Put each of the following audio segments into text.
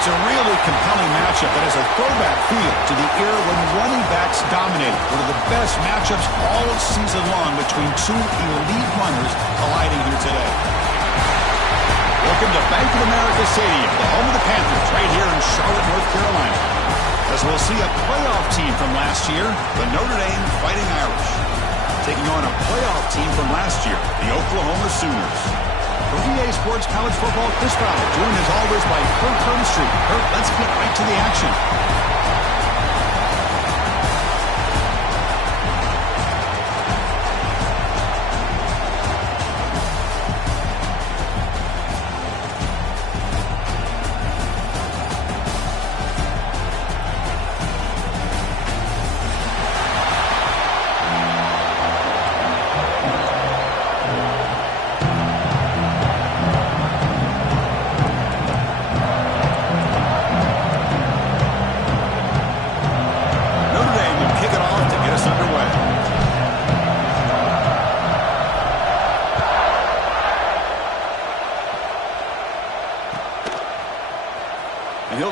It's a really compelling matchup that has a throwback feel to the era when running backs dominated. One of the best matchups all season long between two elite runners colliding here today. Welcome to Bank of America Stadium, the home of the Panthers, right here in Charlotte, North Carolina. As we'll see a playoff team from last year, the Notre Dame Fighting Irish, taking on a playoff team from last year, the Oklahoma Sooners. For EA Sports College Football, Chris Fowler, joined as always by Kurt Hermstreet. Kurt, let's get right to the action.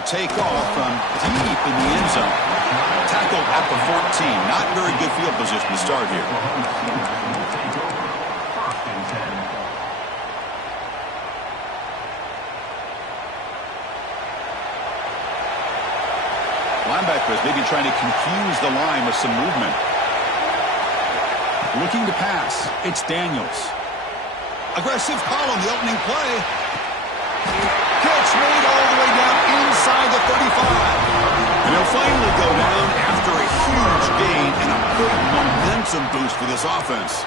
Take off from deep in the end zone. Tackled at the 14. Not very good field position to start here. Linebackers maybe trying to confuse the line with some movement. Looking to pass. It's Daniels. Aggressive call on the opening play. Catch made all the way down inside the 35. And he'll finally go down after a huge gain and a big momentum boost for this offense.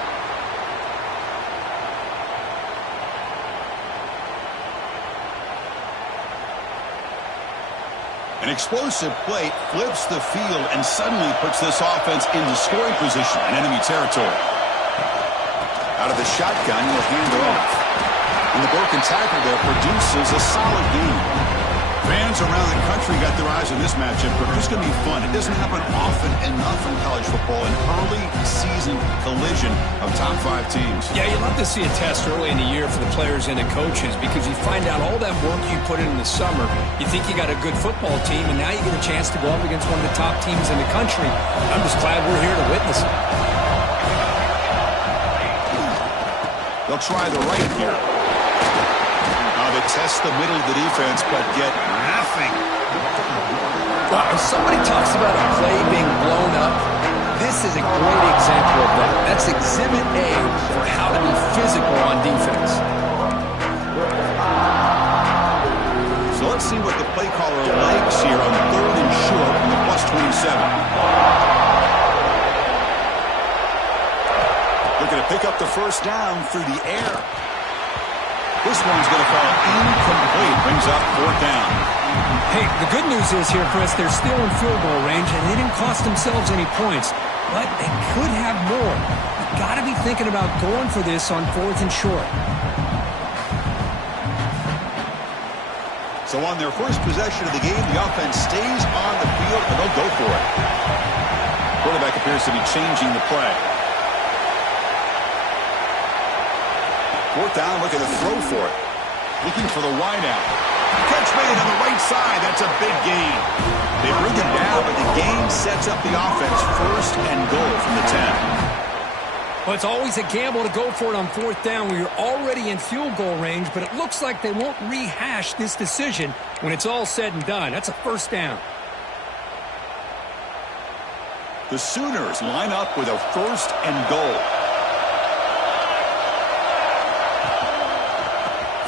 An explosive play flips the field and suddenly puts this offense into scoring position in enemy territory. Out of the shotgun, he'll hand it off. And the broken tackle there produces a solid game. Fans around the country got their eyes on this matchup, but it's going to be fun. It doesn't happen often enough in college football, an early season collision of top 5 teams. Yeah, you love to see a test early in the year for the players and the coaches because you find out all that work you put in the summer. You think you got a good football team, and now you get a chance to go up against one of the top teams in the country. I'm just glad we're here to witness it. They'll try the right here. They test the middle of the defense, but get nothing. Well, if somebody talks about a play being blown up, this is a great example of that. That's Exhibit A for how to be physical on defense. So let's see what the play caller likes here on 3rd and short on the +27. Looking to pick up the first down through the air. This one's going to fall incomplete. Brings up 4th down. Hey, the good news is here, Chris, they're still in field goal range, and they didn't cost themselves any points. But they could have more. You've got to be thinking about going for this on 4th and short. So on their first possession of the game, the offense stays on the field, and they'll go for it. Quarterback appears to be changing the play. 4th down, looking to throw for it. Looking for the wideout. Catch made on the right side. That's a big gain. They bring him down, but the gain sets up the offense 1st and goal from the 10. Well, it's always a gamble to go for it on 4th down when you're already in field goal range, but it looks like they won't rehash this decision when it's all said and done. That's a 1st down. The Sooners line up with a 1st and goal.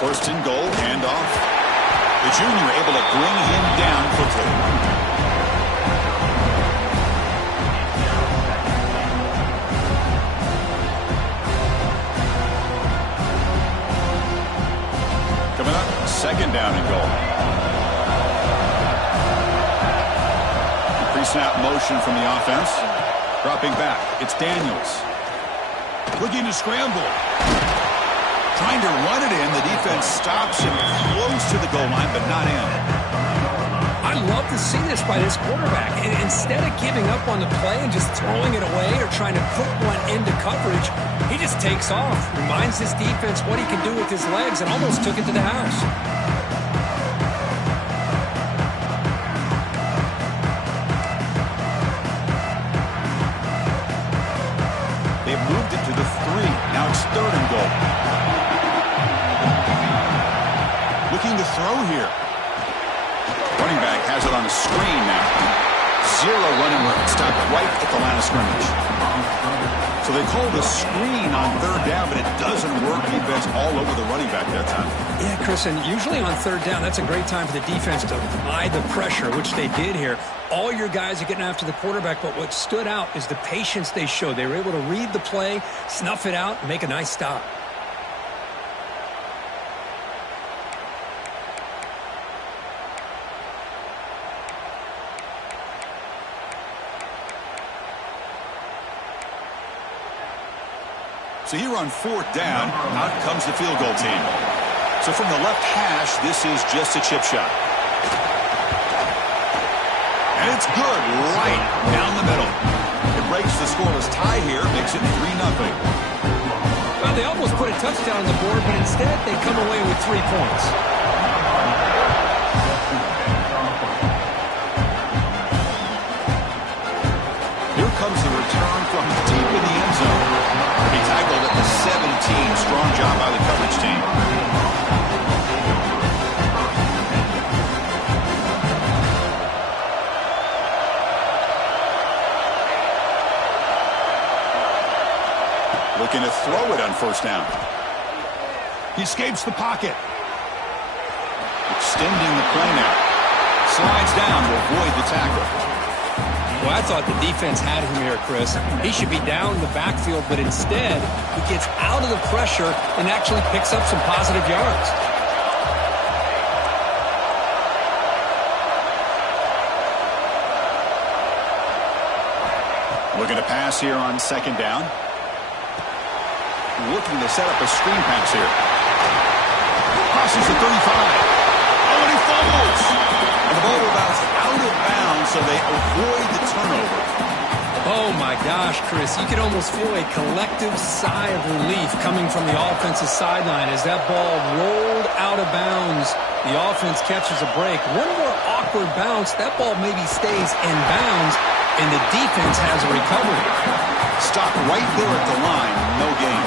1st and goal, handoff. The junior able to bring him down quickly. Coming up, 2nd down and goal. Pre-snap motion from the offense. Dropping back, it's Daniels. Looking to scramble. Trying to run it in. The defense stops him close to the goal line, but not in. I love to see this by this quarterback. And instead of giving up on the play and just throwing it away or trying to put one into coverage, he just takes off. Reminds his defense what he can do with his legs and almost took it to the house. third and goal. Looking to throw here. Running back has it on a screen now. Zero running room. Stopped right at the line of scrimmage. So they called a screen on third down, but it doesn't work. Defense all over the running back that time. Yeah, Chris, and usually on third down, that's a great time for the defense to apply the pressure, which they did here. All your guys are getting after the quarterback, but what stood out is the patience they showed. They were able to read the play, snuff it out, and make a nice stop. So here on fourth down, out comes the field goal team. So from the left hash, this is just a chip shot. And it's good right down the middle. It breaks the scoreless tie here, makes it 3-0. Well, they almost put a touchdown on the board, but instead they come away with 3 points. Here comes the return from deep in the end zone. He tackled at the 17. Strong job by the coverage team. Looking to throw it on first down. He escapes the pocket. Extending the play now. Slides down to avoid the tackle. Well, I thought the defense had him here, Chris. He should be down in the backfield, but instead he gets out of the pressure and actually picks up some positive yards. Looking to pass here on second down. Looking to set up a screen pass here. Crosses the 35. Oh, and he fumbles. And the ball will bounce out of bounds, so they avoid the turnover. Oh, my gosh, Chris. You could almost feel a collective sigh of relief coming from the offensive sideline as that ball rolled out of bounds. The offense catches a break. One more awkward bounce. That ball maybe stays in bounds, and the defense has a recovery. Stopped right there at the line. No gain.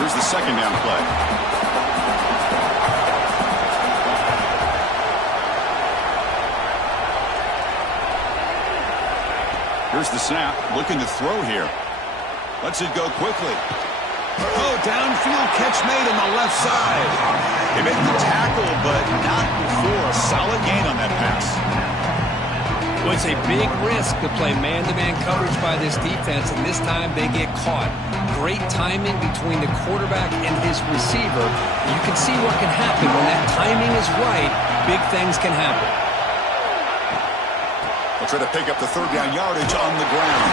Here's the second down play. Here's the snap. Looking to throw here. Lets it go quickly. Oh, downfield catch made on the left side. They make the tackle, but not before a solid gain on that pass. Well, it's a big risk to play man-to-man coverage by this defense, and this time they get caught. Great timing between the quarterback and his receiver. You can see what can happen when that timing is right. Big things can happen. They'll try to pick up the third down yardage on the ground.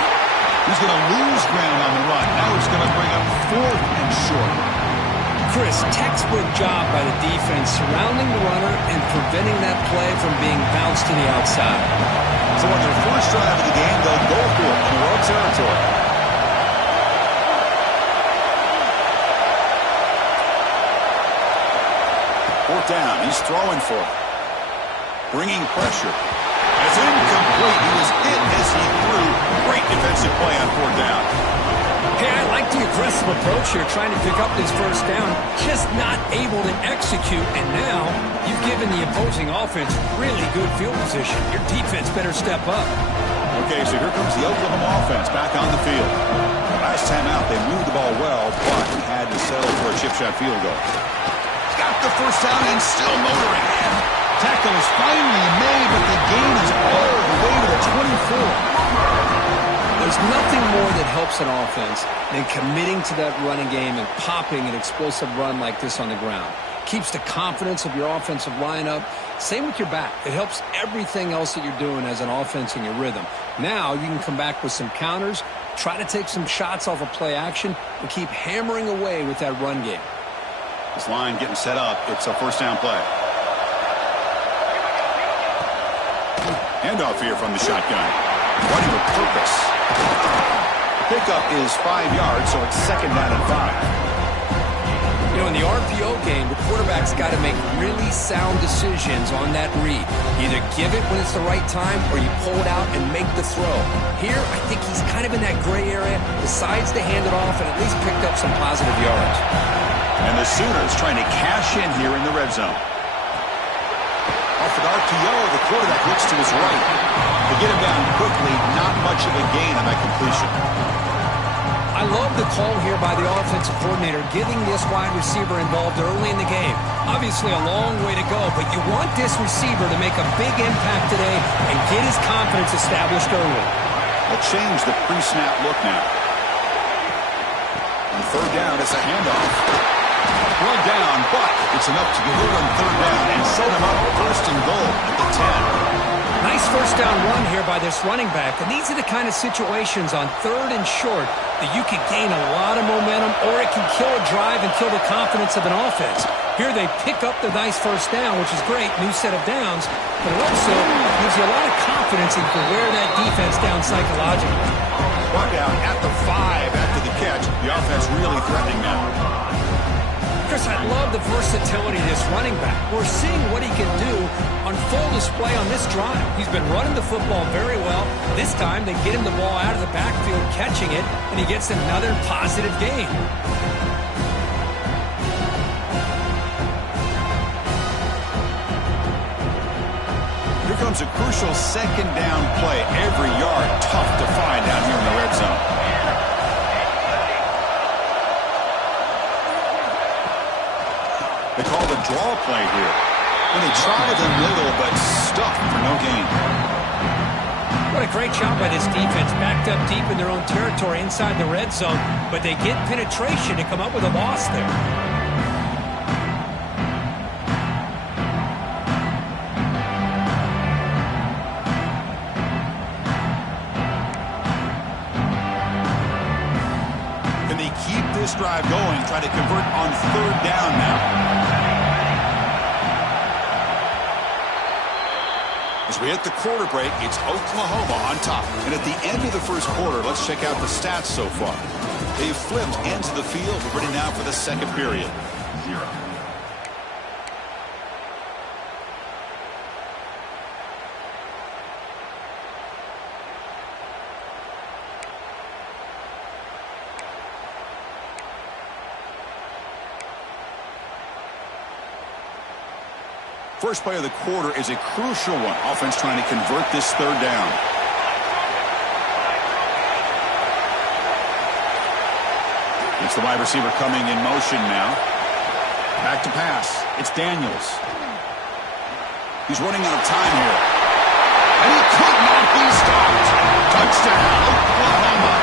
He's going to lose ground on the run. Now he's going to bring up fourth and short. Chris, textbook job by the defense surrounding the runner and preventing that play from being bounced to the outside. So on their first drive of the game, they'll go for it in road territory. Fourth down, he's throwing for it. Bringing pressure. It's incomplete. He was hit as he threw. Great defensive play on fourth down. Hey, I like the aggressive approach here, trying to pick up this first down, just not able to execute, and now you've given the opposing offense really good field position. Your defense better step up. Okay, so here comes the Oklahoma offense back on the field. Last time out, they moved the ball well, but had to settle for a chip shot field goal. Got the first down and still motoring. Tackle is finally made, but the gain is all the way to the 24. There's nothing more that helps an offense than committing to that running game and popping an explosive run like this on the ground. Keeps the confidence of your offensive lineup. Same with your back. It helps everything else that you're doing as an offense in your rhythm. Now you can come back with some counters, try to take some shots off of play action, and keep hammering away with that run game. This line getting set up. It's a first down play. Handoff here from the shotgun. Running with purpose. Pickup is 5 yards, so it's second down and 5. You know, in the art RPO game, the quarterback's got to make really sound decisions on that read. Either give it when it's the right time or you pull it out and make the throw. Here, I think he's kind of in that gray area, decides to hand it off and at least picked up some positive yards. And the Sooners trying to cash in here in the red zone. Off an RPO, the quarterback looks to his right. They get him down quickly, not much of a gain on that completion. I love the call here by the offensive coordinator, getting this wide receiver involved early in the game. Obviously a long way to go, but you want this receiver to make a big impact today and get his confidence established early. They'll change the pre-snap look now. On third down, it's a handoff. Run down, but it's enough to convert on third down and set him up first and goal at the 10. Nice first down run here by this running back, and these are the kind of situations on third and short that you can gain a lot of momentum, or it can kill a drive and kill the confidence of an offense. Here they pick up the nice first down, which is great, new set of downs, but it also gives you a lot of confidence that you can wear that defense down psychologically. Brought down at the 5 after the catch. The offense really threatening now. Chris, I love the versatility of this running back. We're seeing what he can do on full display on this drive. He's been running the football very well. This time, they get him the ball out of the backfield, catching it, and he gets another positive gain. Here comes a crucial second down play. Every yard tough to find down here in the red zone. They call the draw play here. And they try the middle, but stuffed for no gain. What a great job by this defense. Backed up deep in their own territory inside the red zone, but they get penetration to come up with a loss there. Can they keep this drive going, try to convert on third down now? As we hit the quarter break, it's Oklahoma on top. And at the end of the first quarter, let's check out the stats so far. They've flipped ends of the field. We're ready now for the second period. 0. First play of the quarter is a crucial one. Offense trying to convert this third down. It's the wide receiver coming in motion now. Back to pass. It's Daniels. He's running out of time here. And he could not be stopped. Touchdown, Oklahoma.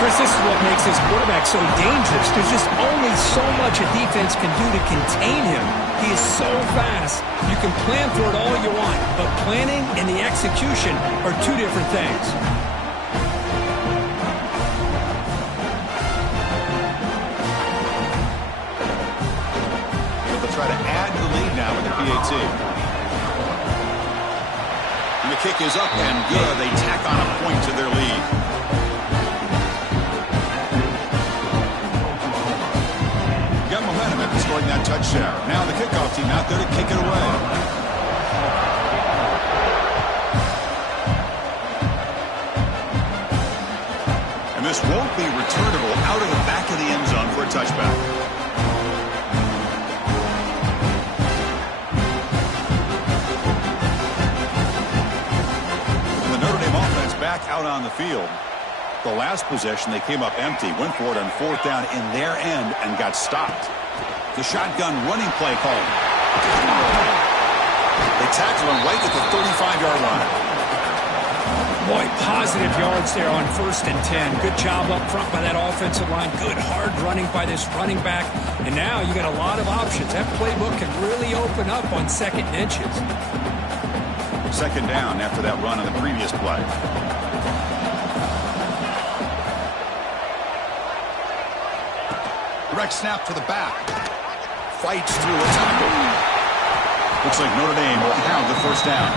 Chris, this is what makes his quarterback so dangerous. There's just only so much a defense can do to contain him. He is so fast. You can plan for it all you want, but planning and the execution are two different things. They'll try to add to the lead now with the PAT. And the kick is up and good. They tack on a point to their lead. Got momentum after scoring that touchdown. Now the kickoff team out there to kick it away. And this won't be returnable out of the back of the end zone for a touchback. And the Notre Dame offense back out on the field. The last possession, they came up empty, went for it on fourth down in their end and got stopped. The shotgun running play called. They tackle him right at the 35-yard line. Boy, positive yards there on 1st and 10. Good job up front by that offensive line. Good hard running by this running back. And now you got a lot of options. That playbook can really open up on second and inches. Second down after that run on the previous play. Direct snap to the back. Fights through a tackle. Looks like Notre Dame will have the first down.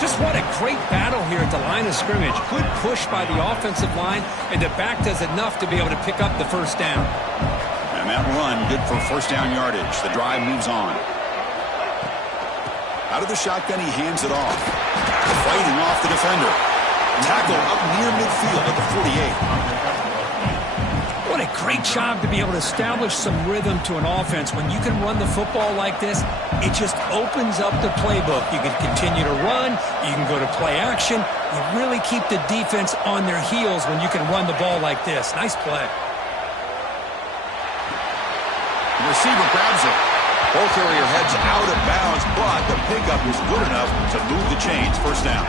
Just what a great battle here at the line of scrimmage. Good push by the offensive line, and the back does enough to be able to pick up the first down. And And that run, good for first down yardage. The drive moves on. Out of the shotgun, he hands it off. Fighting off the defender. Tackle up near midfield at the 48. What a great job to be able to establish some rhythm to an offense. When you can run the football like this, it just opens up the playbook. You can continue to run. You can go to play action. You really keep the defense on their heels when you can run the ball like this. Nice play. The receiver grabs it. Ball carrier heads out of bounds, but the pickup is good enough to move the chains. First down.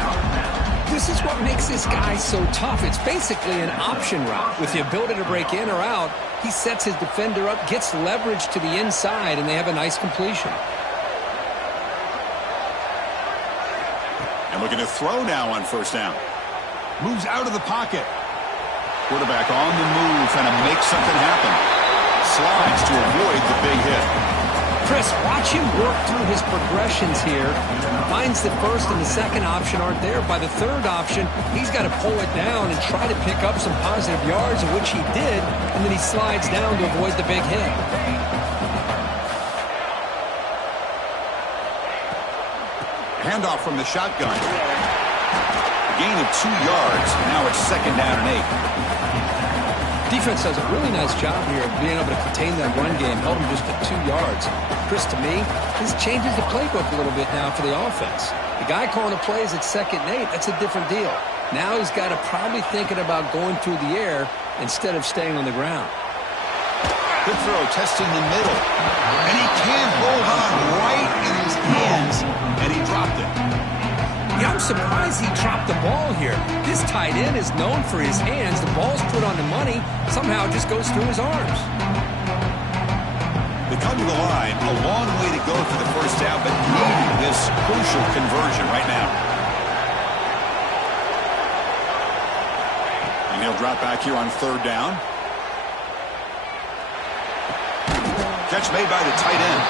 This is what makes this guy so tough. It's basically an option route. With the ability to break in or out, he sets his defender up, gets leverage to the inside, and they have a nice completion. And looking to throw now on first down. Moves out of the pocket. Quarterback on the move, trying to make something happen. Slides to avoid the big hit. Chris, watch him work through his progressions here. Finds the first and the second option aren't there. By the third option, he's got to pull it down and try to pick up some positive yards, of which he did, and then he slides down to avoid the big hit. Handoff from the shotgun. Gain of 2 yards. Now it's second down and 8. Defense does a really nice job here of being able to contain that run game, held him just at 2 yards. Chris, to me, this changes the playbook a little bit now for the offense. The guy calling the plays at second and 8, that's a different deal. Now he's got to probably thinking about going through the air instead of staying on the ground. Good throw, testing the middle. And he can't hold on right in his hands, and he dropped it. Yeah, I'm surprised he dropped the ball here. This tight end is known for his hands. The ball's put on the money. Somehow it just goes through his arms. They come to the line. A long way to go for the first down, but needing this crucial conversion right now. And he'll drop back here on third down. Catch made by the tight end.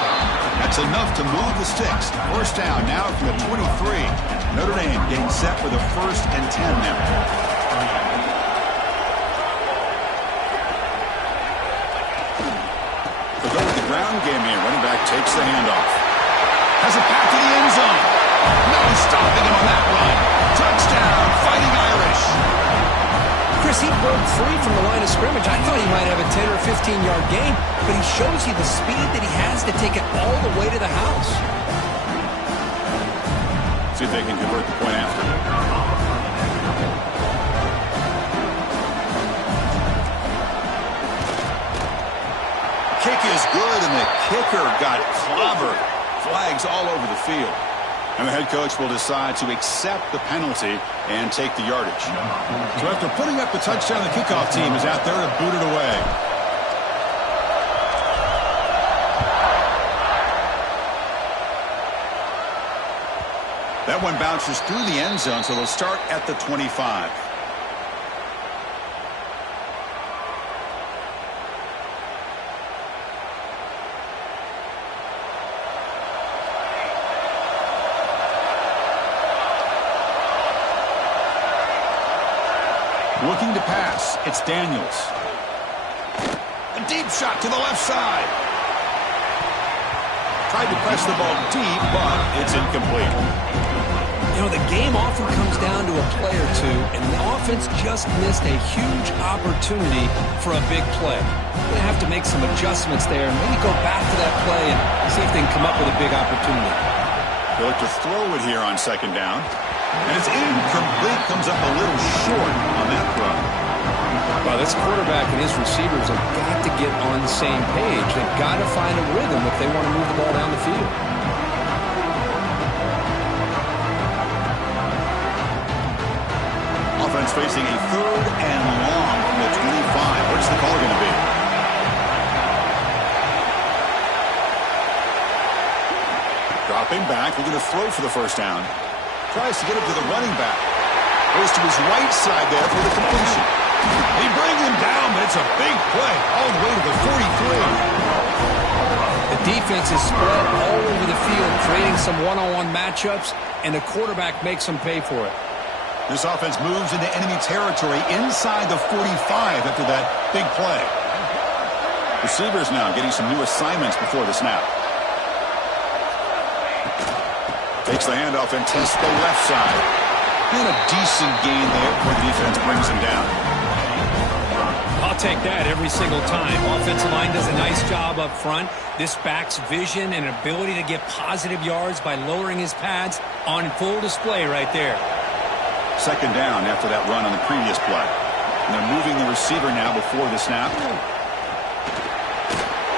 That's enough to move the sticks. First down now from the 23. Notre Dame getting set for the 1st and 10 now. They'll go with the ground game here. Running back takes the handoff. Has a pass to the end zone. No stopping him on that run. Touchdown, Fighting Irish. Chris, he broke free from the line of scrimmage. I thought he might have a 10 or 15-yard gain, but he shows you the speed that he has to take it all the way to the house. See if they can convert the point after. Kick is good, and the kicker got clobbered. Flags all over the field. And the head coach will decide to accept the penalty and take the yardage. So after putting up the touchdown, the kickoff team is out there to boot it away. That one bounces through the end zone, so they'll start at the 25. Looking to pass, it's Daniels. A deep shot to the left side. Tried to press the ball deep, but it's incomplete. You know, the game often comes down to a play or two, and the offense just missed a huge opportunity for a big play. They're going to have to make some adjustments there and maybe go back to that play and see if they can come up with a big opportunity. They look to throw it here on second down. And it's incomplete, comes up a little short on that throw. Well, this quarterback and his receivers have got to get on the same page. They've got to find a rhythm if they want to move the ball down the field. Offense facing a 3rd and long from the 25. What's the call going to be? Dropping back, looking to throw for the first down. Tries to get it to the running back. Goes to his right side there for the completion. He brings him down, but it's a big play all the way to the 43. The defense is spread all over the field, creating some one-on-one matchups, and the quarterback makes them pay for it. This offense moves into enemy territory inside the 45 after that big play. Receivers now getting some new assignments before the snap. Takes the handoff and tests the left side. And a decent gain there before the defense brings him down. I'll take that every single time. Offensive line does a nice job up front. This back's vision and ability to get positive yards by lowering his pads on full display right there. Second down after that run on the previous play. And they're moving the receiver now before the snap.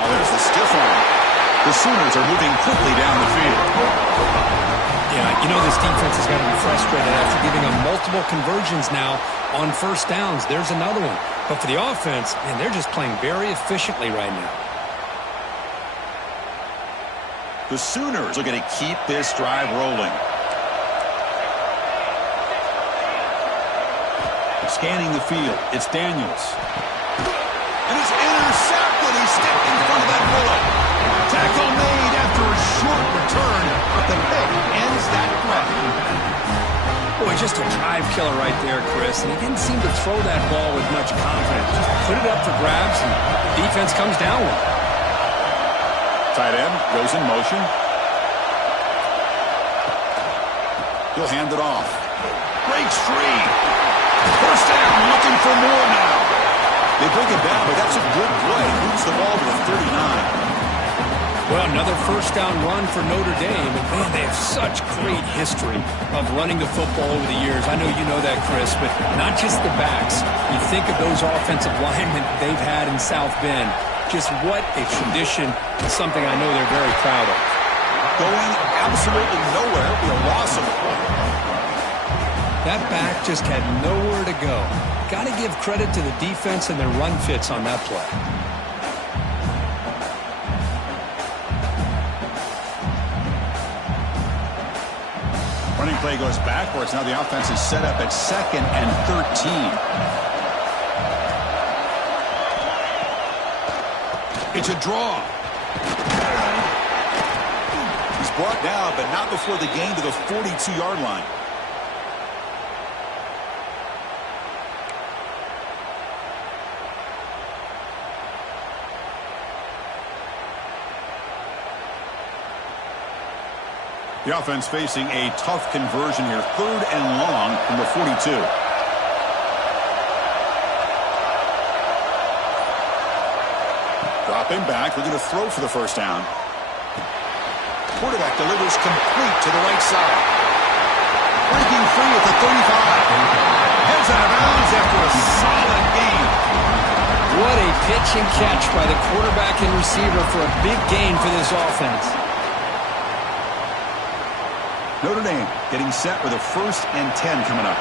Oh, there's the stiff arm. The Sooners are moving quickly down the field. Yeah, you know this defense has got to be frustrated after giving them multiple conversions now on first downs. There's another one. But for the offense, man, they're just playing very efficiently right now. The Sooners are going to keep this drive rolling. Scanning the field, it's Daniels. And it's intercepted. He stepped in front of that bullet. Tackle made after a short return, but the pick ends that threat. Boy, just a drive killer right there, Chris. And he didn't seem to throw that ball with much confidence. Just put it up for grabs, and the defense comes down with it. Tight end goes in motion. He'll hand it off. Breaks free. First down, looking for more now. They bring it down, but that's a good play. Moves the ball to the 39. Well, another first down run for Notre Dame. And, man, they have such great history of running the football over the years. I know you know that, Chris, but not just the backs. You think of those offensive linemen they've had in South Bend. Just what a tradition, something I know they're very proud of. Going absolutely nowhere. Be a loss of a play. That back just had nowhere to go. Got to give credit to the defense and their run fits on that play. Running play goes backwards. Now the offense is set up at 2nd and 13. It's a draw. He's brought down, but not before the gain to the 42-yard line. The offense facing a tough conversion here. 3rd and long from the 42. Dropping back. We're going to throw for the first down. Quarterback delivers complete to the right side. Breaking free at the 35. Heads out of bounds after a solid gain. What a pitch and catch by the quarterback and receiver for a big gain for this offense. Notre Dame getting set with a 1st and 10 coming up.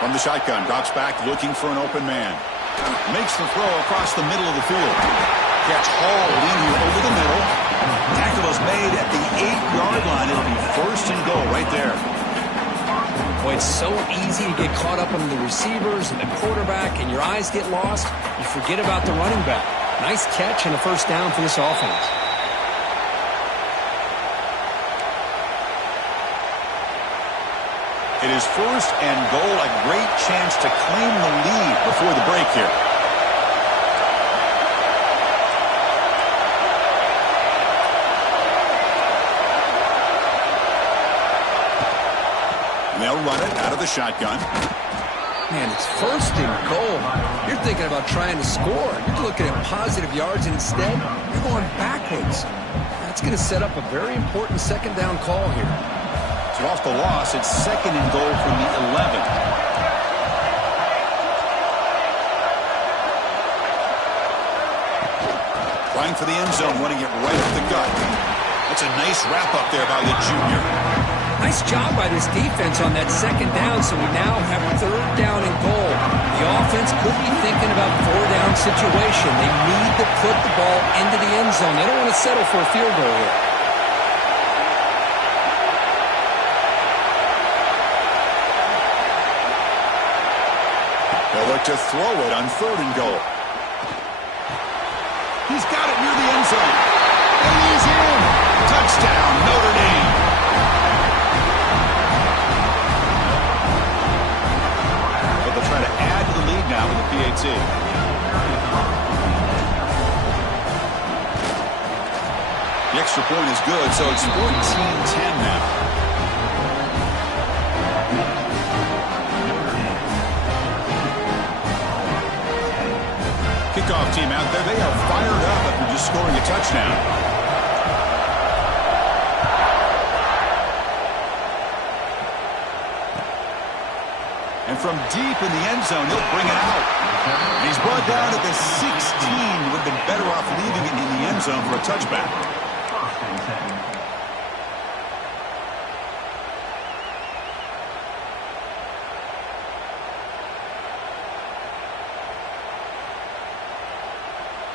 From the shotgun, drops back looking for an open man. Makes the throw across the middle of the field. Catch hauled in here over the middle. Tackle is made at the 8-yard line. It'll be 1st and goal right there. Boy, it's so easy to get caught up on the receivers and the quarterback, and your eyes get lost. You forget about the running back. Nice catch and a first down for this offense. It is 1st and goal, a great chance to claim the lead before the break here. And they'll run it out of the shotgun. Man, it's 1st and goal. You're thinking about trying to score. You're looking at positive yards, and instead, you're going backwards. That's going to set up a very important 2nd down call here. So off the loss, it's 2nd and goal from the 11. Trying for the end zone, running it right at the gut. That's a nice wrap up there by the junior. Nice job by this defense on that 2nd down, so we now have 3rd down and goal. The offense could be thinking about 4-down situation. They need to put the ball into the end zone. They don't want to settle for a field goal here. They'll look to throw it on 3rd and goal. He's got it near the end zone. And he's in. Touchdown, Notre Dame. PAT. The extra point is good, so it's 14-10 now. Kickoff team out there. They are fired up after just scoring a touchdown. And from deep in the end zone, he'll bring it out. And he's brought down at the 16. Would have been better off leaving it in the end zone for a touchback.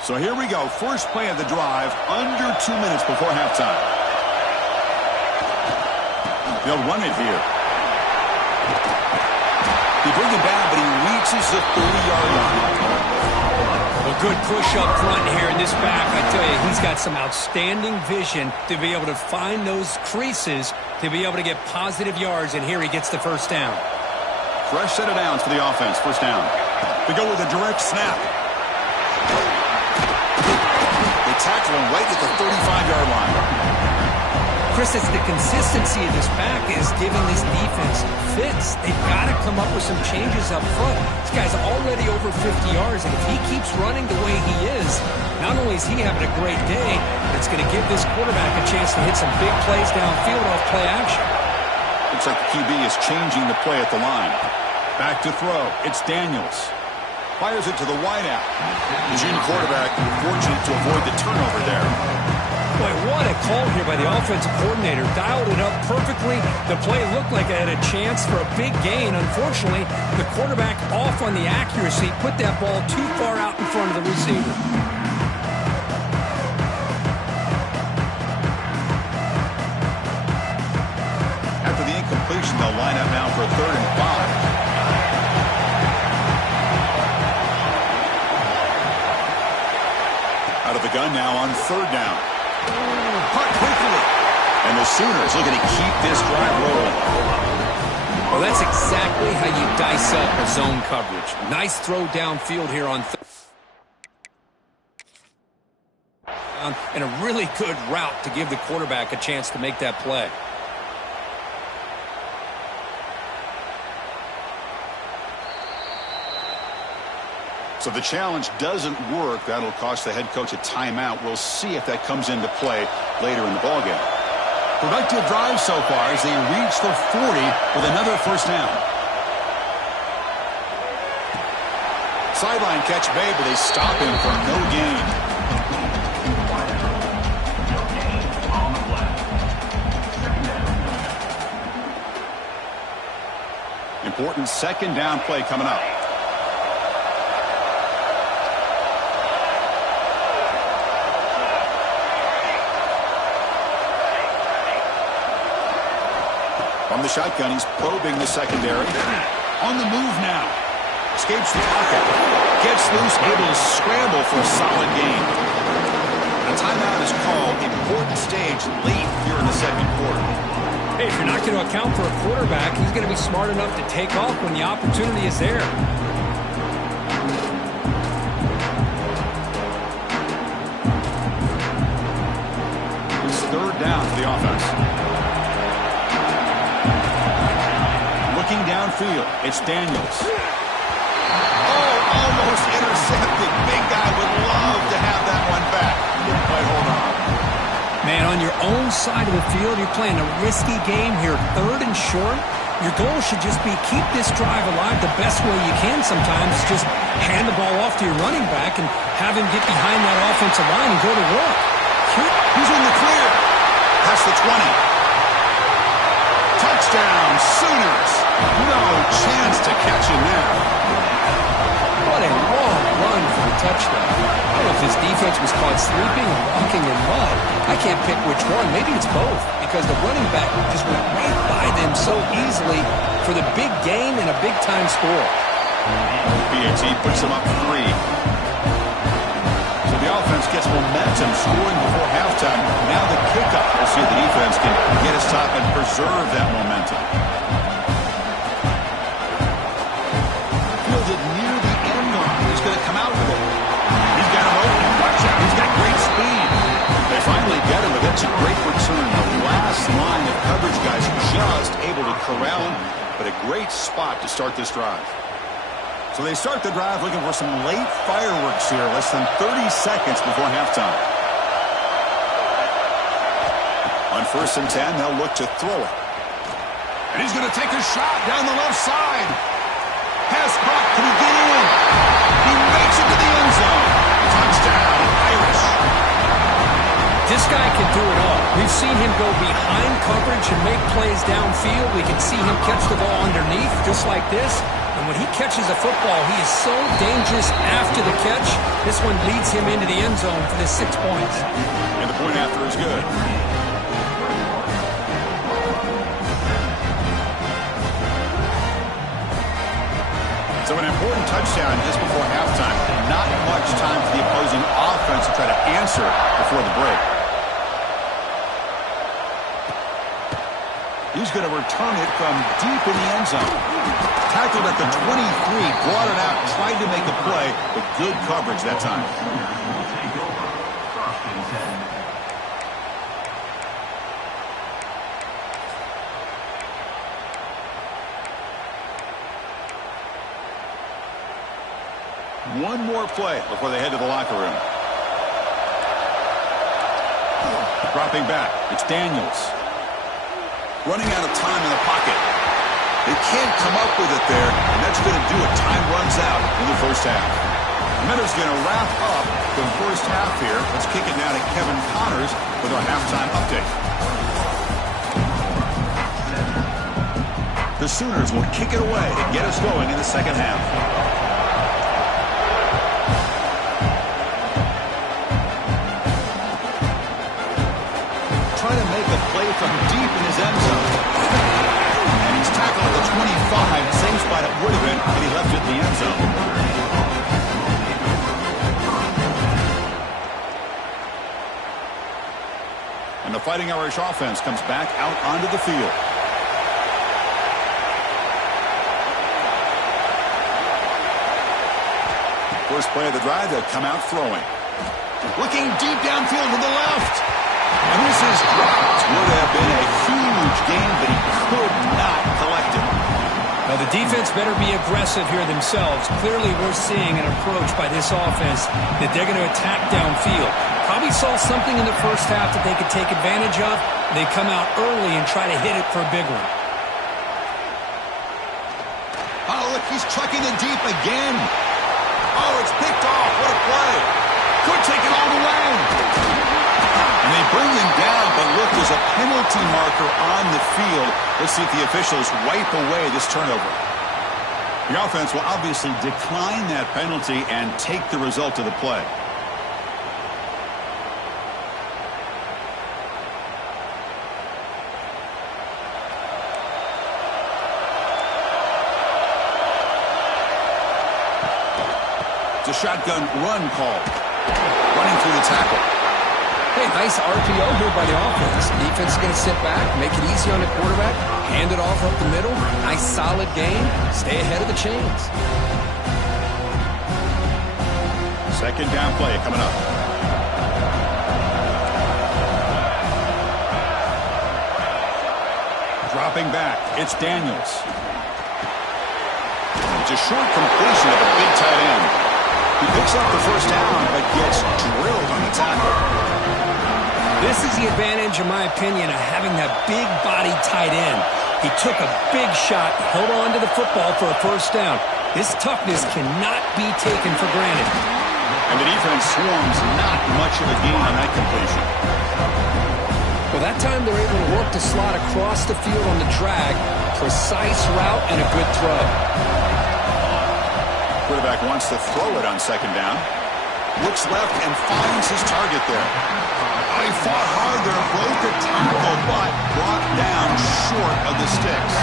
So here we go. First play of the drive, under 2 minutes before halftime. They'll run it here. He brings it down, but he reaches the 30-yard line. A good push up front here in this back. I tell you, he's got some outstanding vision to be able to find those creases, to be able to get positive yards, and here he gets the first down. Fresh set of downs for the offense. First down. They go with a direct snap. They tackle him right at the 35-yard line. Chris, it's the consistency of this back is giving this defense fits. They've got to come up with some changes up front. This guy's already over 50 yards, and if he keeps running the way he is, not only is he having a great day, but it's going to give this quarterback a chance to hit some big plays downfield off play action. Looks like the QB is changing the play at the line. Back to throw. It's Daniels. Fires it to the wideout. The junior quarterback fortunate to avoid the turnover there. Boy, what a call here by the offensive coordinator. Dialed it up perfectly. The play looked like it had a chance for a big gain. Unfortunately, the quarterback off on the accuracy, put that ball too far out in front of the receiver. After the incompletion, they'll line up now for a 3rd and 5. Out of the gun now on 3rd down. Caught quickly. And the Sooners looking to keep this drive rolling. Well, that's exactly how you dice up a zone coverage. Nice throw downfield here on 3rd. And a really good route to give the quarterback a chance to make that play. So the challenge doesn't work. That'll cost the head coach a timeout. We'll see if that comes into play later in the ballgame. Productive drive so far as they reach the 40 with another first down. Sideline catch made, but they stop him for no gain. Important 2nd down play coming up. From the shotgun, he's probing the secondary. On the move now. Escapes the pocket. Gets loose, able to scramble for a solid gain. A timeout is called. Important stage late here in the 2nd quarter. Hey, if you're not going to account for a quarterback, he's going to be smart enough to take off when the opportunity is there. It's 3rd down for the offense. Looking downfield, it's Daniels. Oh, almost intercepted. Big guy would love to have that one back. Didn't quite hold on. Man, on your own side of the field, you're playing a risky game here. 3rd and short. Your goal should just be keep this drive alive the best way you can sometimes. Just hand the ball off to your running back and have him get behind that offensive line and go to work. He's in the clear. That's the 20. Touchdown, Sooners. No chance to catch him there. What a long run for the touchdown. I don't know if his defense was caught sleeping or walking in mud. I can't pick which one. Maybe it's both because the running back just went right by them so easily for the big gain and a big-time score. PAT puts them up 3. So the offense gets momentum, scoring before halftime. Now the kickoff. We'll see if the defense can get us top and preserve that momentum. Fielded near the end line. That's a great return. The last line of coverage guys just able to corral him, but a great spot to start this drive. So they start the drive looking for some late fireworks here, less than 30 seconds before halftime. On 1st and 10, they'll look to throw it. And he's going to take a shot down the left side. Pass caught. Can he get in? He makes it to the end zone. Touchdown, Irish. This guy can do it all. We've seen him go behind coverage and make plays downfield. We can see him catch the ball underneath, just like this. And when he catches a football, he is so dangerous after the catch. This one leads him into the end zone for the 6 points. And the point after is good. So an important touchdown just before halftime. Not much time for the opposing offense to try to answer before the break. He's going to return it from deep in the end zone. Tackled at the 23, brought it out, tried to make a play, but good coverage that time. One more play before they head to the locker room. Dropping back, it's Daniels. Running out of time in the pocket. They can't come up with it there, and that's going to do it. Time runs out in the first half. Minter's going to wrap up the first half here. Let's kick it now to Kevin Connors with our halftime update. The Sooners will kick it away to get us going in the second half. Trying to make a play from deep in his end zone. And he's tackled at the 25, same spot it would have been if he left it in the end zone. And the Fighting Irish offense comes back out onto the field. First play of the drive, they'll come out throwing. Looking deep downfield to the left. And this is dropped. Would have been a huge gain, but he could not collect it. Now the defense better be aggressive here themselves. Clearly we're seeing an approach by this offense that they're going to attack downfield. Probably saw something in the first half that they could take advantage of. They come out early and try to hit it for a big one. Oh, look, he's chucking it deep again. Oh, it's picked off. What a play. Could take it all the way. And they bring him down, but look, there's a penalty marker on the field. Let's see if the officials wipe away this turnover. The offense will obviously decline that penalty and take the result of the play. It's a shotgun run call. Running through the tackle. Hey, nice RPO here by the offense. Defense is going to sit back, make it easy on the quarterback, hand it off up the middle. Nice solid game. Stay ahead of the chains. Second down play coming up. Dropping back, it's Daniels. It's a short completion of a big tight end. He picks up the first down, but gets drilled on the tackle. This is the advantage, in my opinion, of having that big body tight end. He took a big shot, held on to the football for a first down. This toughness cannot be taken for granted. And the defense swarms not much of a gain on that completion. Well, that time they're able to work the slot across the field on the drag. Precise route and a good throw. Quarterback wants to throw it on second down. Looks left and finds his target there. He fought hard there, broke the tackle, but brought down short of the sticks.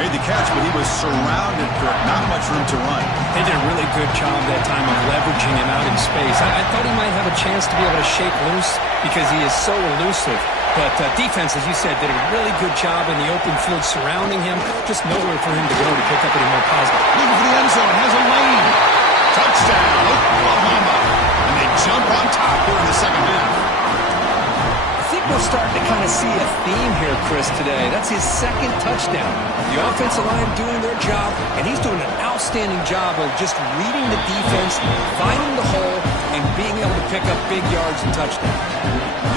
Made the catch, but he was surrounded, not much room to run. They did a really good job that time of leveraging him out in space. I thought he might have a chance to be able to shake loose because he is so elusive. But defense, as you said, did a really good job in the open field surrounding him. Just nowhere for him to go to pick up any more positive. Looking for the end zone, has a lane. Touchdown, Oklahoma. And they jump on top here in the second half. think we're starting to kind of see a theme here, Chris, today. That's his second touchdown. The offensive line doing their job, and he's doing an outstanding job of just reading the defense, finding the hole, and being able to pick up big yards and touchdowns.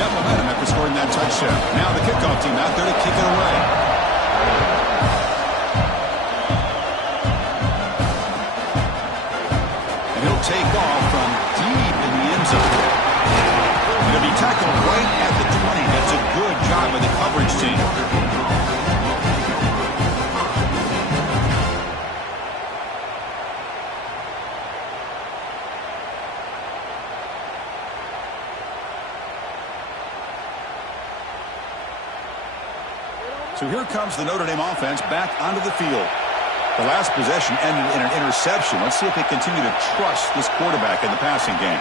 Got momentum after scoring that touchdown. Now the kickoff team out there to kick it away. And he'll take off from deep in the end zone. He'll be tackled right at the 20. That's a good job by the coverage team. So here comes the Notre Dame offense back onto the field. The last possession ended in an interception. Let's see if they continue to trust this quarterback in the passing game.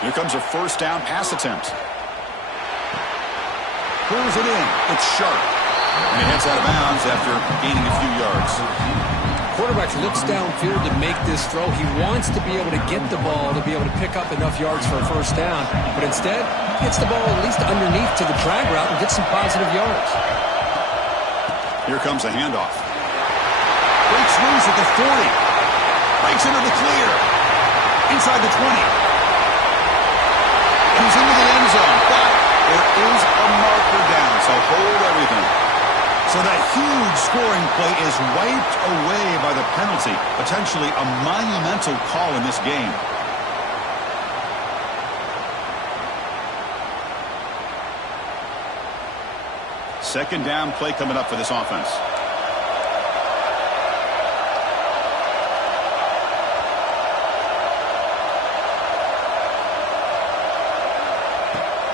Here comes a first down pass attempt. Pulls it in. It's sharp. And he heads out of bounds after gaining a few yards. Quarterback looks downfield to make this throw. He wants to be able to get the ball to be able to pick up enough yards for a first down. But instead, he gets the ball at least underneath to the drag route and gets some positive yards. Here comes a handoff. Breaks loose at the 40. Breaks into the clear. Inside the 20. He's into the end zone, but there is a marker down, so hold everything. So that huge scoring play is wiped away by the penalty, potentially a monumental call in this game. Second down play coming up for this offense.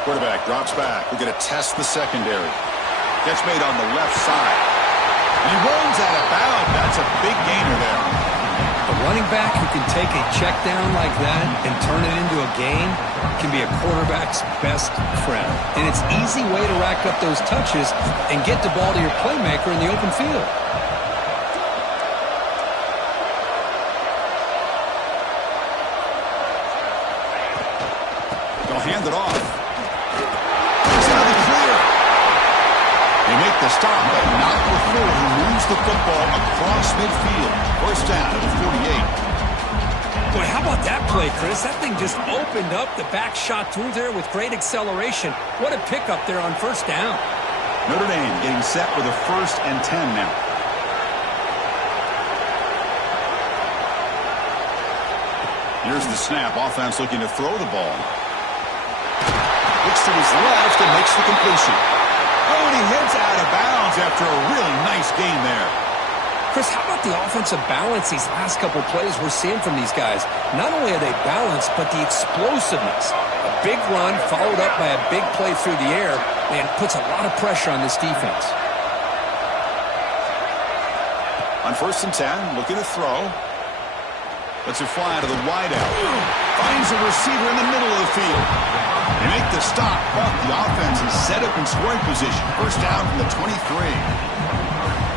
Quarterback drops back. We're going to test the secondary. Catch made on the left side. He rolls out of bounds. That's a big gainer there. A running back who can take a check down like that and turn it into a gain can be a quarterback's best friend. And it's an easy way to rack up those touches and get the ball to your playmaker in the open field. They'll hand it off. It's out of the clear. They make the stop, but not before he moves the football across midfield. First down at the 48. Boy, how about that play, Chris? That thing just opened up. The back shot through there with great acceleration. What a pickup there on first down. Notre Dame getting set with a 1st and 10 now. Here's the snap. Offense looking to throw the ball. Looks to his left and makes the completion. Oh, and he heads out of bounds after a really nice gain there. Chris, how about the offensive balance these last couple plays we're seeing from these guys? Not only are they balanced, but the explosiveness. A big run followed up by a big play through the air, and puts a lot of pressure on this defense. On 1st and 10, looking to throw. Lets it fly to the wideout. Finds a receiver in the middle of the field. They make the stop, but the offense is set up in scoring position. First down from the 23.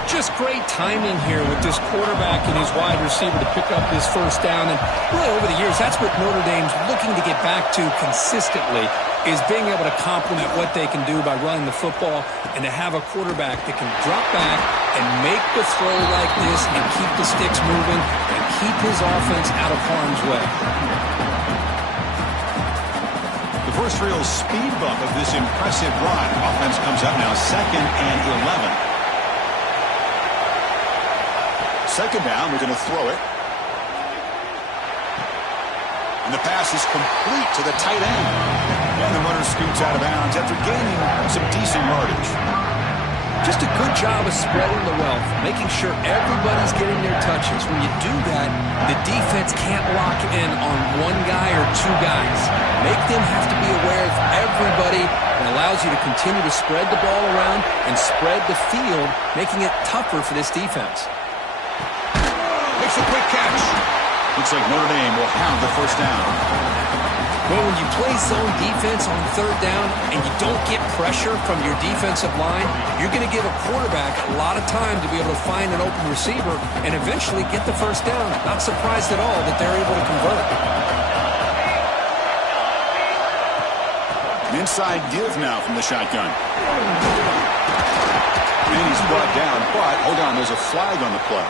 Just great timing here with this quarterback and his wide receiver to pick up this first down. And really over the years, that's what Notre Dame's looking to get back to consistently, is being able to complement what they can do by running the football and to have a quarterback that can drop back and make the throw like this and keep the sticks moving and keep his offense out of harm's way. The first real speed bump of this impressive run. Offense comes up now 2nd and 11. Second down, we're going to throw it. And the pass is complete to the tight end. And the runner scoots out of bounds after gaining some decent yardage. Just a good job of spreading the wealth, making sure everybody's getting their touches. When you do that, the defense can't lock in on one guy or two guys. Make them have to be aware of everybody. It allows you to continue to spread the ball around and spread the field, making it tougher for this defense. Makes a quick catch. Looks like Notre Dame will have the first down. Well, when you play zone defense on 3rd down and you don't get pressure from your defensive line, you're going to give a quarterback a lot of time to be able to find an open receiver and eventually get the first down. Not surprised at all that they're able to convert. Inside give now from the shotgun. And he's brought down, but hold on, there's a flag on the play.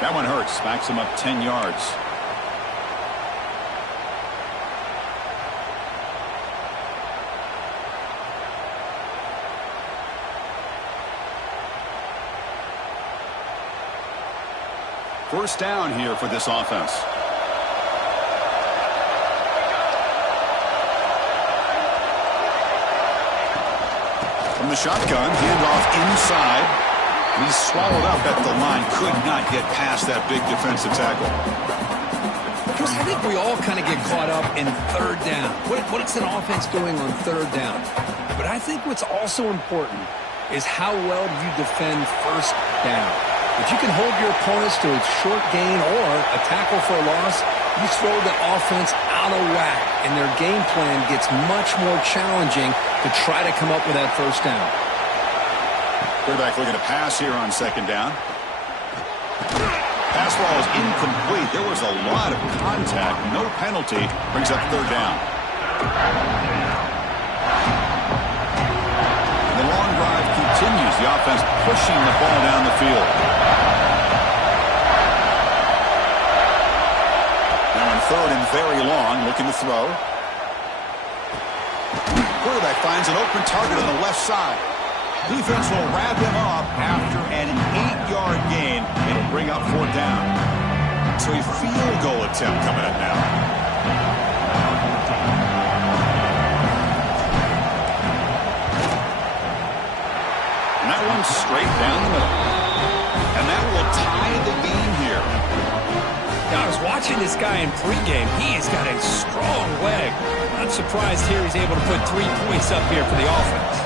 That one hurts. Backs him up 10 yards. First down here for this offense. From the shotgun, handoff inside. And he's swallowed up at the line. Could not get past that big defensive tackle. Chris, I think we all kind of get caught up in third down. What's an offense doing on third down? But I think what's also important is how well do you defend first down. If you can hold your opponents to a short gain or a tackle for a loss, you throw the offense out of whack, and their game plan gets much more challenging to try to come up with that first down. Quarterback looking to pass here on second down. Pass ball is incomplete. There was a lot of contact. No penalty. Brings up third down. And the long drive continues. The offense pushing the ball down the field. Now on third and very long, looking to throw. Quarterback finds an open target on the left side. Defense will wrap him up after an 8-yard gain. It'll bring up fourth down. So a field goal attempt coming up now. And that one's straight down the middle. And that will tie the game here. Now, I was watching this guy in pregame. He has got a strong leg. Not surprised here he's able to put 3 points up here for the offense.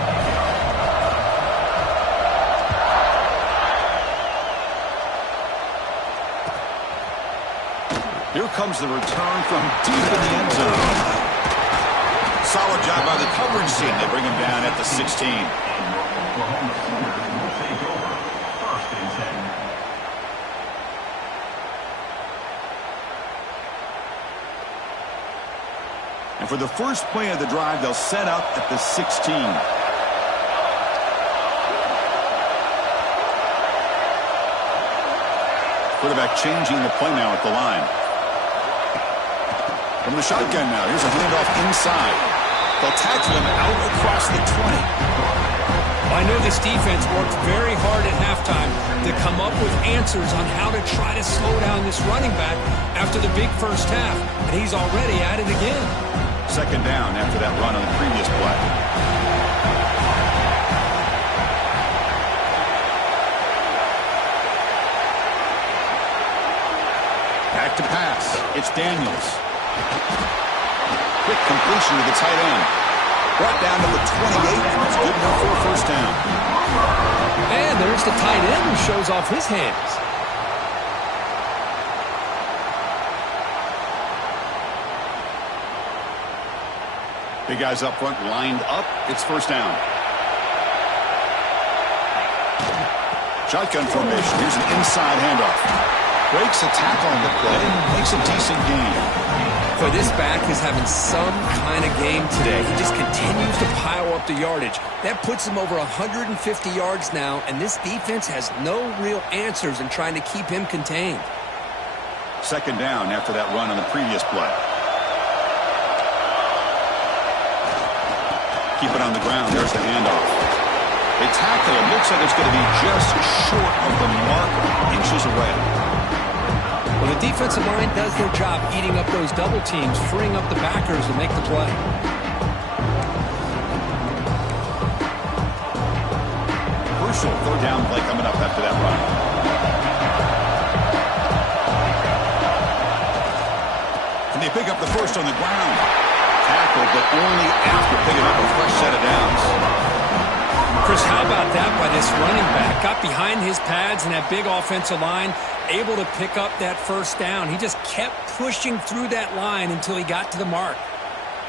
Here comes the return from deep in the end zone. Solid job by the coverage team. They bring him down at the 16. And for the first play of the drive, they'll set up at the 16. Quarterback changing the play now at the line. From the shotgun now, here's a handoff inside. They'll tackle him out across the 20. I know this defense worked very hard at halftime to come up with answers on how to try to slow down this running back after the big first half, and he's already at it again. Second down after that run on the previous play. Back to pass. It's Daniels. Quick completion to the tight end. Brought down to the 28, and it's good enough for a first down. And there's the tight end who shows off his hands. Big guys up front lined up. It's first down. Shotgun formation. Here's an inside handoff. Breaks a tackle on the play. Makes a decent gain. Boy, this back is having some kind of game today. He just continues to pile up the yardage. That puts him over 150 yards now, and this defense has no real answers in trying to keep him contained. Second down after that run on the previous play. Keep it on the ground. There's the handoff. They tackle him. Looks like it's going to be just short of the mark, inches away. Well, the defensive line does their job eating up those double teams, freeing up the backers to make the play. Crucial third down play coming up after that run. And they pick up the first on the ground. Tackled, but only after picking up a fresh set of downs. Chris, how about that by this running back? Got behind his pads and that big offensive line, able to pick up that first down. He just kept pushing through that line until he got to the mark.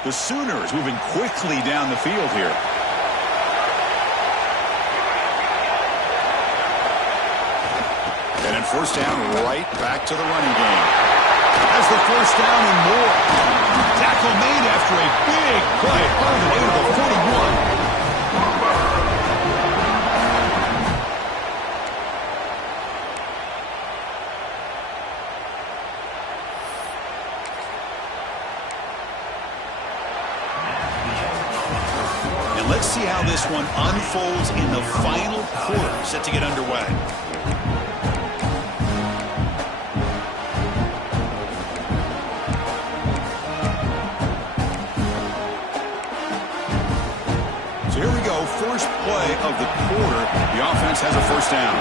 The Sooners moving quickly down the field here. And in first down, right back to the running game. Has the first down and more. Tackle made after a big play all the way to the 41. Let's see how this one unfolds in the final quarter, set to get underway. So here we go, first play of the quarter. The offense has a first down.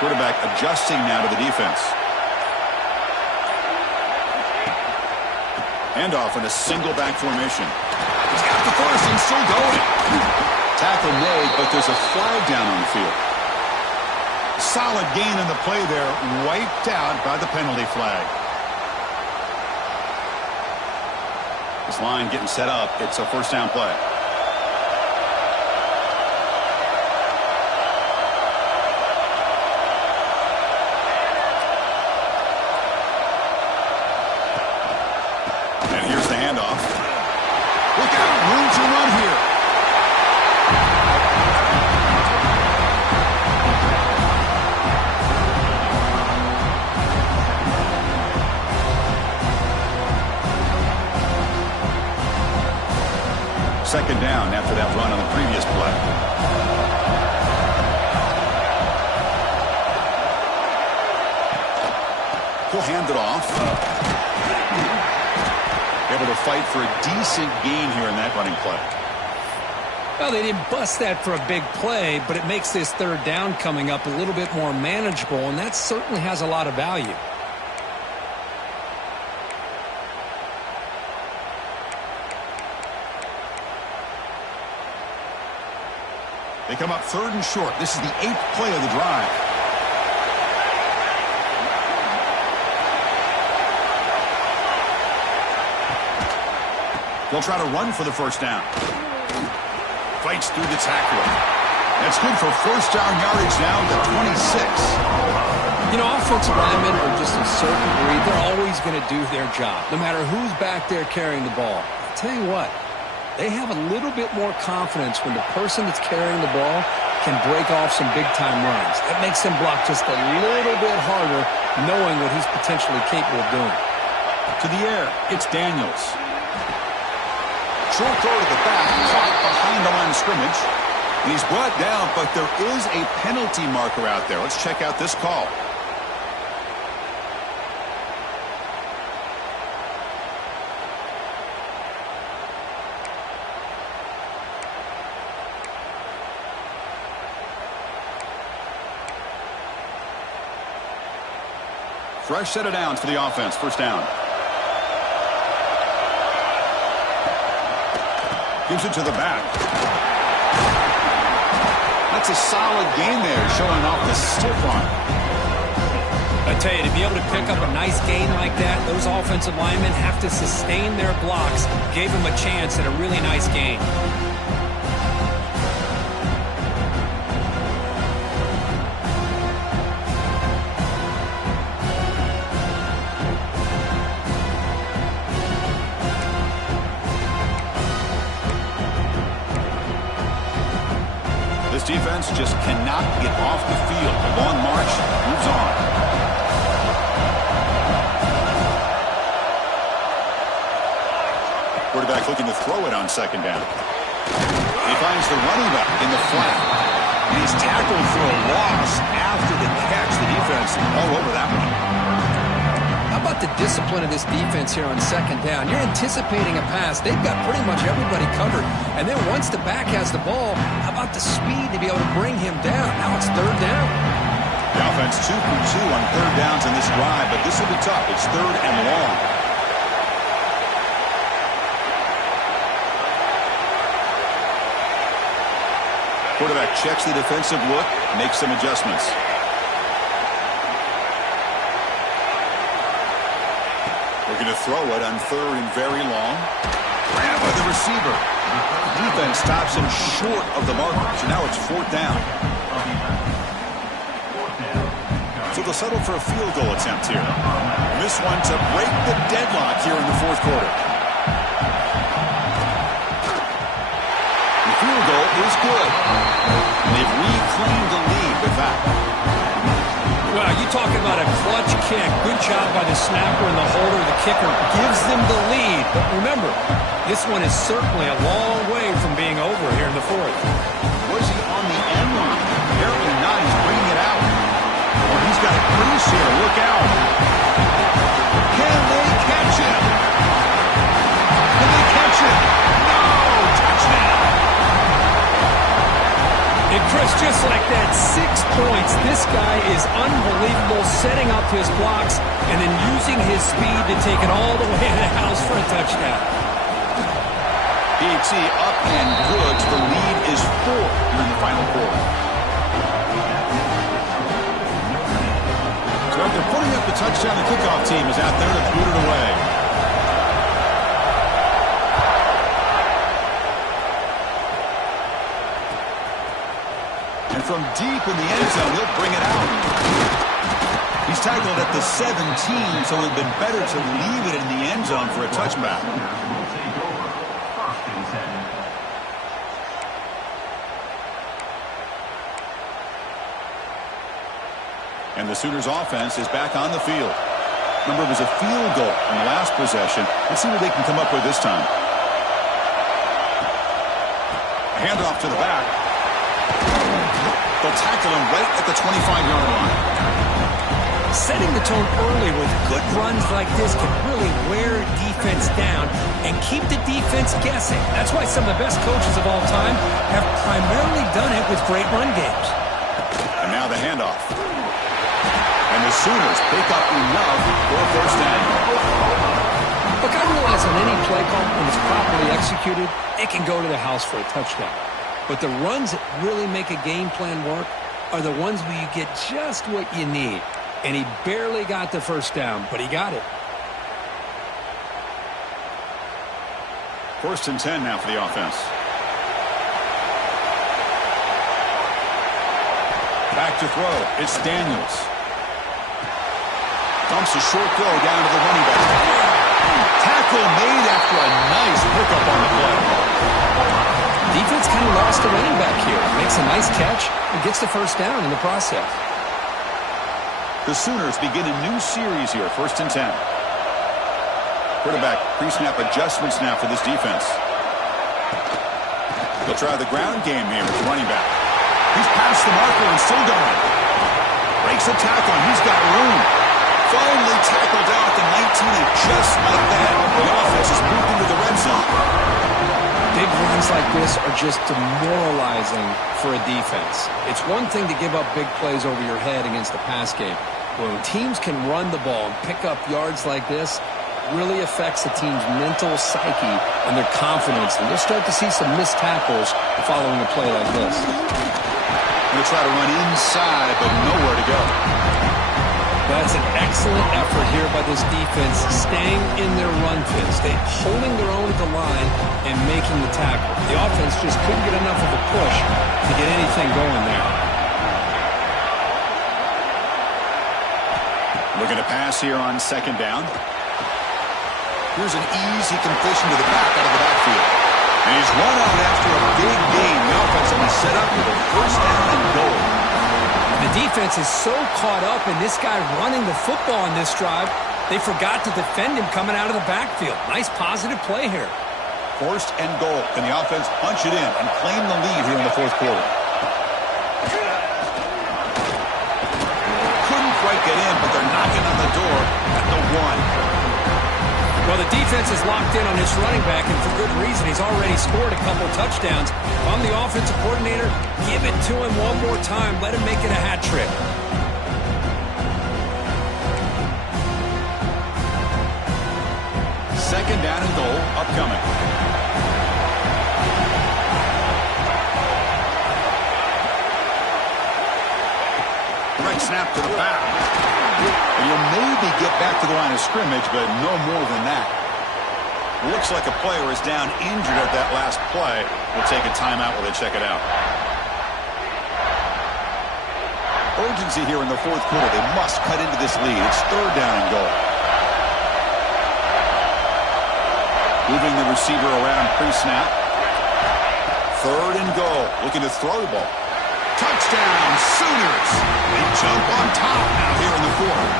Quarterback adjusting now to the defense. Handoff in a single back formation. He's got the first and still going. Tackle made, but there's a flag down on the field. Solid gain in the play there, wiped out by the penalty flag. This line getting set up. It's a first down play. Second down after that run on the previous play. He'll hand it off. Able to fight for a decent gain here in that running play. Well, they didn't bust that for a big play, but it makes this third down coming up a little bit more manageable, and that certainly has a lot of value. They come up third and short. This is the 8th play of the drive. They'll try to run for the first down. Fights through the tackle. That's good for first down yardage now to 26. You know, offensive linemen are just a certain breed. They're always going to do their job, no matter who's back there carrying the ball. I'll tell you what. They have a little bit more confidence when the person that's carrying the ball can break off some big-time runs. That makes them block just a little bit harder, knowing what he's potentially capable of doing. To the air, it's Daniels. Short throw to the back, caught behind the line of scrimmage. And he's brought down, but there is a penalty marker out there. Let's check out this call. Fresh set of downs for the offense. First down. Gives it to the back. That's a solid gain there, showing off the stiff arm. I tell you, to be able to pick up a nice gain like that, those offensive linemen have to sustain their blocks. Gave him a chance at a really nice gain. Defense just cannot get off the field. The long march moves on. Quarterback looking to throw it on second down. He finds the running back in the flat. And he's tackled for a loss after the catch. The defense all over that one. How about the discipline of this defense here on second down? You're anticipating a pass. They've got pretty much everybody covered. And then once the back has the ball, how about the speed to be able to bring him down? Now it's third down. The offense 2 for 2 on third downs in this drive, but this will be tough. It's third and long. Quarterback checks the defensive look, makes some adjustments. Looking to throw it on third and very long. Grab by the receiver. Defense stops him short of the marker, so now it's fourth down. So they'll settle for a field goal attempt here. And this one to break the deadlock here in the fourth quarter. The field goal is good. And they've reclaimed the lead with that. Well, you talking about a clutch kick. Good job by the snapper and the holder. The kicker gives them the lead. But remember, this one is certainly a long way from being over here in the fourth. Was he on the end line? Apparently not. He's bringing it out. Well, he's got a crease here. Look out. Can they catch him? Can they catch him? No! Touchdown! And Chris, just like that, 6 points. This guy is unbelievable, setting up his blocks and then using his speed to take it all the way to the house for a touchdown. PHC up and good. The lead is 4 here in the final quarter. So after putting up the touchdown, the kickoff team is out there to boot it away. And from deep in the end zone, he'll bring it out. He's tackled at the 17, so it would have been better to leave it in the end zone for a touchback. And the Sooners offense is back on the field. Remember, it was a field goal in the last possession. Let's see what they can come up with this time. A handoff to the back. They'll tackle him right at the 25-yard line. Setting the tone early with good runs like this can really wear defense down and keep the defense guessing. That's why some of the best coaches of all time have primarily done it with great run games. And now the handoff. And the Sooners pick up enough for a first down. Look, I realize on any play call, when it's properly executed, it can go to the house for a touchdown. But the runs that really make a game plan work are the ones where you get just what you need. And he barely got the first down, but he got it. First and 10 now for the offense. Back to throw. It's Daniels. Dumps a short throw down to the running back. Tackle made after a nice pickup on the play. Defense kind of lost the running back here. Makes a nice catch and gets the first down in the process. The Sooners begin a new series here, first and 10. Quarterback pre-snap adjustments now for this defense. They'll try the ground game here with the running back. He's past the marker and still going. Breaks a tackle and he's got room. Finally tackled out the 19, and just like that, the offense is moved into the red zone. Big runs like this are just demoralizing for a defense. It's one thing to give up big plays over your head against the pass game. When teams can run the ball and pick up yards like this, it really affects the team's mental psyche and their confidence. And you'll start to see some missed tackles following a play like this. Going to try to run inside, but nowhere to go. That's an excellent effort here by this defense, staying in their run fits. They're holding their own at the line and making the tackle. The offense just couldn't get enough of a push to get anything going there. Looking to pass here on second down. Here's an easy completion to the back out of the backfield. And he's run out after a big gain. The offense will be set up with a first down and goal. The defense is so caught up in this guy running the football on this drive, they forgot to defend him coming out of the backfield. Nice positive play here. First and goal. Can the offense punch it in and claim the lead here in the fourth quarter? Couldn't quite get in, but they're knocking on the door at the 1. Well, the defense is locked in on this running back, and for good reason. He's already scored a couple touchdowns. If I'm the offensive coordinator, give it to him one more time. Let him make it a hat trick. Second down and goal upcoming. Right snap to the back. You'll maybe get back to the line of scrimmage, but no more than that. Looks like a player is down injured at that last play. We'll take a timeout while they check it out. Urgency here in the fourth quarter. They must cut into this lead. It's third down and goal. Moving the receiver around pre-snap. Third and goal. Looking to throw the ball. Touchdown, Sooners. They jump on top now here in the fourth.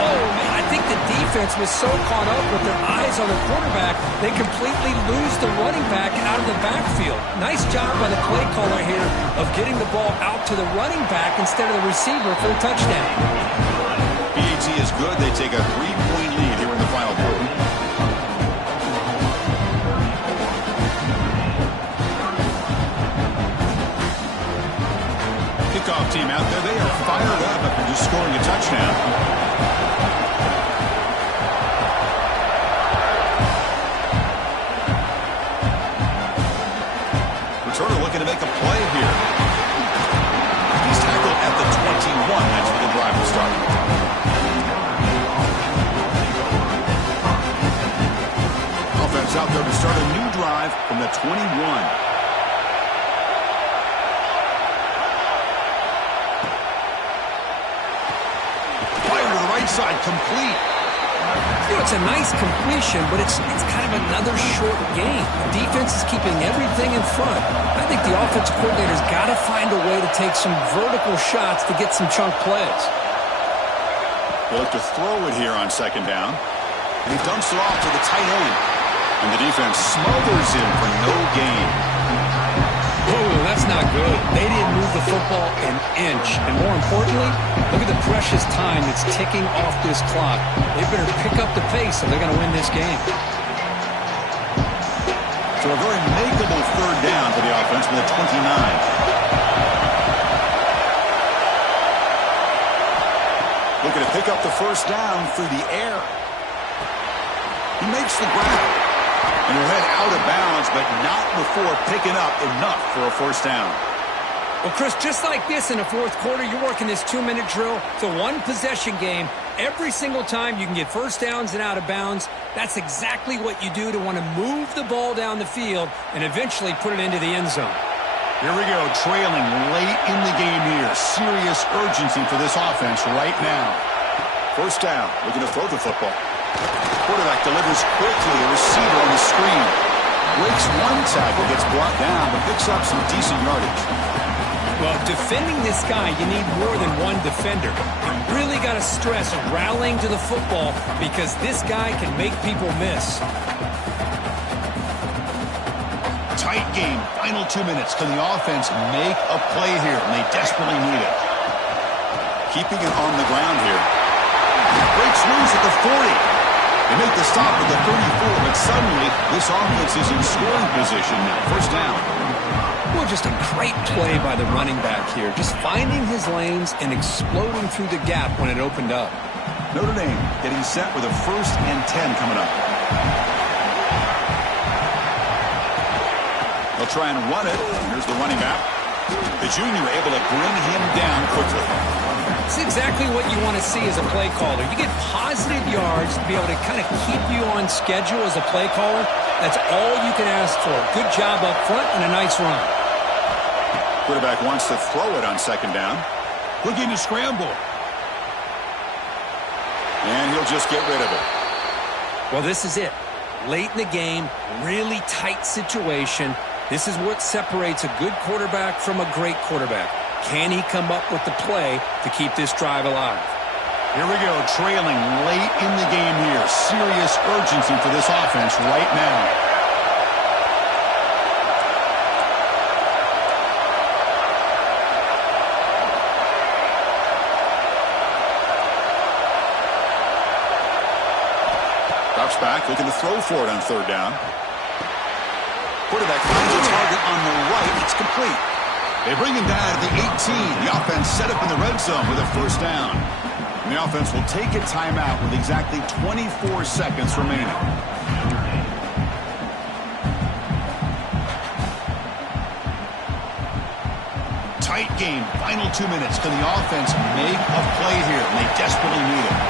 Oh, man, I think the defense was so caught up with their eyes on the quarterback, they completely lose the running back out of the backfield. Nice job by the play caller here of getting the ball out to the running back instead of the receiver for the touchdown. BAT is good. They take a 3-point lead here in the final quarter. Kickoff team out there. They are fired up after just scoring a touchdown. Returner looking to make a play here. He's tackled at the 21. That's where the drive will start. Offense out there to start a new drive from the 21. Side complete. You know, it's a nice completion, but it's kind of another short game. The defense is keeping everything in front. I think the offensive coordinator's got to find a way to take some vertical shots to get some chunk plays. They look to throw it here on second down. And he dumps it off to the tight end. And the defense smothers him for no gain. Oh, that's not good. They didn't move the football an inch. And more importantly, look at the precious time that's ticking off this clock. They better pick up the pace if they're going to win this game. So a very makeable third down for the offense with a 29. Looking to pick up the first down through the air. He makes the grab. And he'll head out of bounds, but not before picking up enough for a first down. Well, Chris, just like this in the fourth quarter, you're working this 2-minute drill. It's a one-possession game. Every single time you can get first downs and out of bounds, that's exactly what you do to want to move the ball down the field and eventually put it into the end zone. Here we go, trailing late in the game here. Serious urgency for this offense right now. First down, looking to throw the football. Quarterback delivers quickly, a receiver on the screen. Breaks one tackle, gets brought down, but picks up some decent yardage. Well, defending this guy, you need more than one defender. You really got to stress rallying to the football because this guy can make people miss. Tight game, final 2 minutes. Can the offense make a play here? And they desperately need it. Keeping it on the ground here. Breaks loose at the 40. They make the stop at the 34, but suddenly this offense is in scoring position now. First down. Well, just a great play by the running back here. Just finding his lanes and exploding through the gap when it opened up. Notre Dame getting set with a 1st and 10 coming up. They'll try and run it. Here's the running back. The junior able to bring him down quickly. It's exactly what you want to see as a play caller. You get positive yards to be able to kind of keep you on schedule as a play caller. That's all you can ask for. Good job up front and a nice run. Quarterback wants to throw it on second down. Looking to scramble. And he'll just get rid of it. Well, this is it. Late in the game, really tight situation. This is what separates a good quarterback from a great quarterback. Can he come up with the play to keep this drive alive? Here we go, trailing late in the game here. Serious urgency for this offense right now. Drops back, looking to throw for it on third down. Quarterback finds a target on the right. It's complete. They bring him down at the 18. The offense set up in the red zone with a first down. And the offense will take a timeout with exactly 24 seconds remaining. Tight game, final 2 minutes. Can the offense make a play here? And they desperately need it.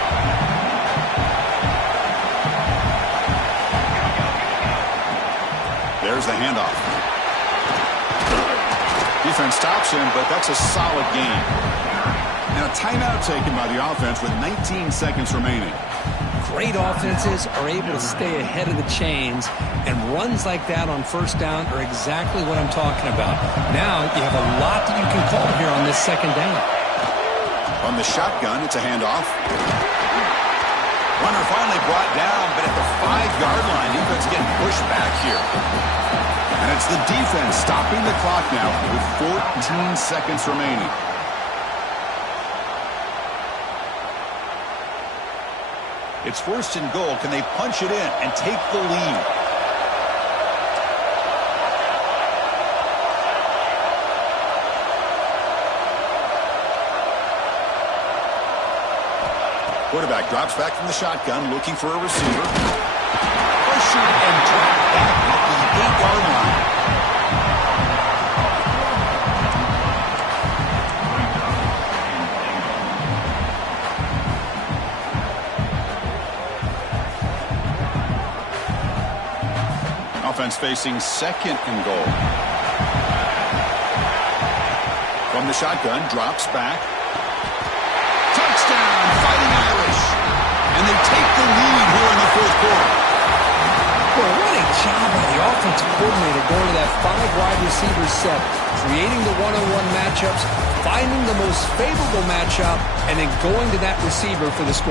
There's the handoff. defense stops him, but that's a solid gain. And a timeout taken by the offense with 19 seconds remaining. Great offenses are able to stay ahead of the chains, and runs like that on first down are exactly what I'm talking about. Now you have a lot that you can call here on this second down. On the shotgun, it's a handoff. Runner finally brought down, but at the 5-yard line, defense getting pushed back here. And it's the defense stopping the clock now with 14 seconds remaining. It's first and goal. Can they punch it in and take the lead? Quarterback drops back from the shotgun, looking for a receiver. Pressured and dropped back at the 8-yard line. Offense facing second and goal. From the shotgun, drops back. Touchdown, Fighting Irish. And they take the lead here in the fourth quarter. Boy, what a job by the offensive coordinator going to that 5-wide receiver set, creating the one-on-one matchups, finding the most favorable matchup, and then going to that receiver for the score.